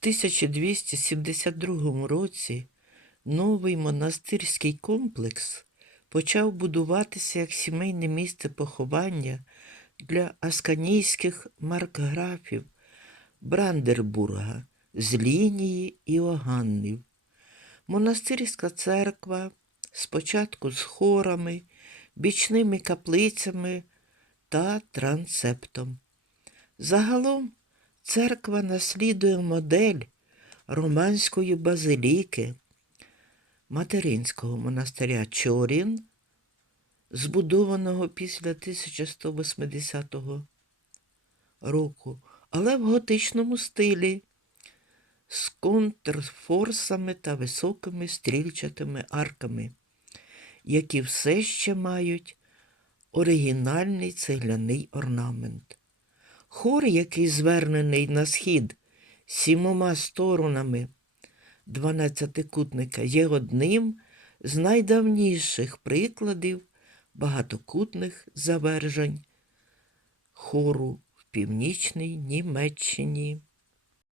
1272 році новий монастирський комплекс почав будуватися як сімейне місце поховання для асканійських маркграфів Брандербурга з лінії Іоганнів. Монастирська церква спочатку з хорами, бічними каплицями та трансептом. Загалом церква наслідує модель романської базиліки материнського монастиря Чорін, збудованого після 1180 року, але в готичному стилі з контрфорсами та високими стрільчатими арками, які все ще мають оригінальний цегляний орнамент. Хор, який звернений на схід сімома сторонами дванадцятикутника, є одним з найдавніших прикладів багатокутних завержень хору в північній Німеччині.